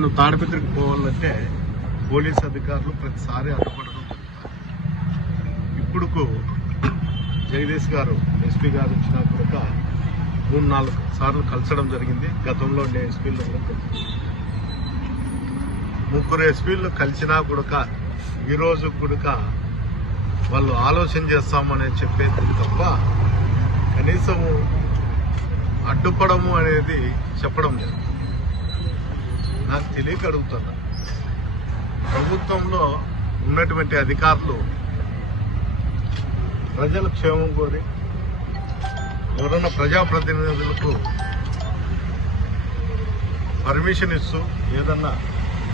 నేను తాడిపత్రికి పోవాలంటే పోలీస్ అధికారులు ప్రతిసారి అడ్డుపడడం జరుగుతుంది. ఇప్పుడుకు జగదీష్ గారు ఎస్పీ గారు వచ్చినా కూడా 3-4 సార్లు కలిసడం జరిగింది. గతంలో ఉండే ఎస్పీలు 3 ఎస్పీలు కలిసినా కూడా ఈరోజు కూడా వాళ్ళు ఆలోచన చేస్తామని చెప్పేది తప్ప కనీసం అడ్డుపడము అనేది చెప్పడం లేదు. నాకు తెలియక అడుగుతున్నా, ప్రభుత్వంలో ఉన్నటువంటి అధికారులు ప్రజల క్షేమం కోరి ఎవరన్నా ప్రజాప్రతినిధులకు పర్మిషన్ ఇస్తూ ఏదన్నా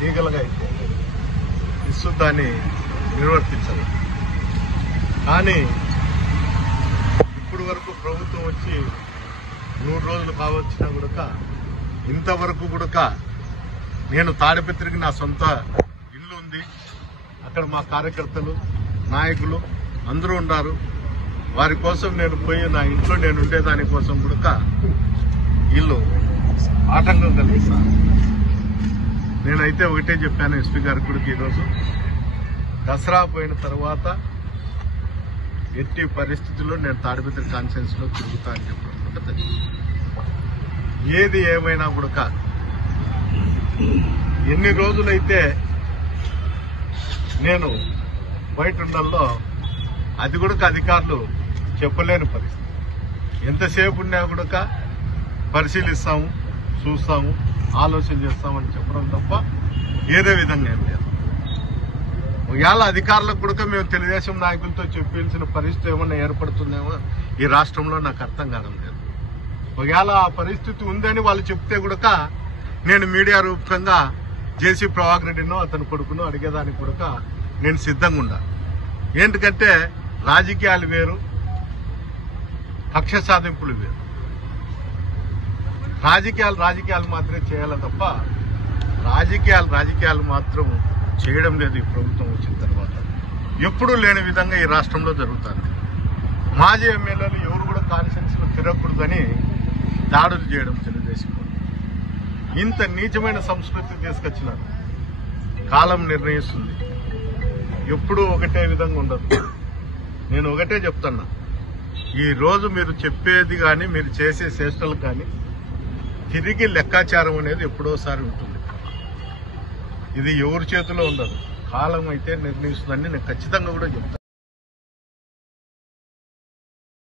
లీగల్గా అయితే ఇస్తూ దాన్ని నిర్వర్తించాలి. కానీ ఇప్పుడు వరకు ప్రభుత్వం వచ్చి 3 రోజులు కావచ్చినా కూడా ఇంతవరకు కూడా నేను తాడిపత్రికి నా సొంత ఇల్లు ఉంది, అక్కడ మా కార్యకర్తలు నాయకులు అందరూ ఉన్నారు. వారి కోసం నేను పోయి నా ఇంట్లో నేను ఉండేదాని కోసం కూడా వీళ్ళు ఆటంకం కలిగిస్తాను. నేనైతే ఒకటే చెప్పాను ఎస్పీ గారికి కూడా, ఈరోజు దసరా పోయిన తర్వాత ఎట్టి పరిస్థితుల్లో నేను తాడిపత్రి కాన్ఫరెన్స్ లో తిరుగుతా అని చెప్పడం కూడా ఏది ఏమైనా కూడా ఎన్ని రోజులైతే నేను బయట ఉండల్లో అది కూడా అధికారులు చెప్పలేని పరిస్థితి. ఎంతసేపు ఉన్నా కూడా పరిశీలిస్తాము, చూస్తాము, ఆలోచన చేస్తామని చెప్పడం తప్ప ఏదే విధంగా ఏం లేదు. ఇవాళ అధికారులకు కూడా మేము తెలుగుదేశం నాయకులతో చెప్పాల్సిన పరిస్థితి ఏమన్నా ఏర్పడుతుందేమో ఈ రాష్ట్రంలో నాకు అర్థం కావడం లేదు. ఒకవేళ ఆ పరిస్థితి ఉందని వాళ్ళు చెప్తే కూడా నేను మీడియా రూపంగా జేసీ ప్రభాకర్ రెడ్డినో అతని కొడుకునో అడిగేదానికి కూడా నేను సిద్ధంగా ఉన్నా. ఏంటంటే రాజకీయాలు వేరు, కక్ష సాధింపులు వేరు. రాజకీయాలు మాత్రమే చేయాలి తప్ప రాజకీయాలు మాత్రం చేయడం లేదు. ఈ ప్రభుత్వం వచ్చిన తర్వాత ఎప్పుడూ లేని విధంగా ఈ రాష్ట్రంలో జరుగుతుంది. మాజీ ఎమ్మెల్యేలు ఎవరు కూడా కాన్స్టిట్యున్సీలో తిరగకూడదని దాడులు చేయడం తెలుగుదేశం. ఇంత నీచమైన సంస్కృతి తీసుకొచ్చినారు. కాలం నిర్ణయిస్తుంది, ఎప్పుడూ ఒకటే విధంగా ఉండదు. నేను ఒకటే చెప్తున్నా, ఈ రోజు మీరు చెప్పేది కానీ మీరు చేసే చేష్టలు కానీ తిరిగి లెక్కాచారం అనేది ఎప్పుడోసారి ఉంటుంది. ఇది ఎవరి చేతిలో ఉండదు, కాలం అయితే నిర్ణయిస్తుందని నేను ఖచ్చితంగా కూడా చెప్తాను.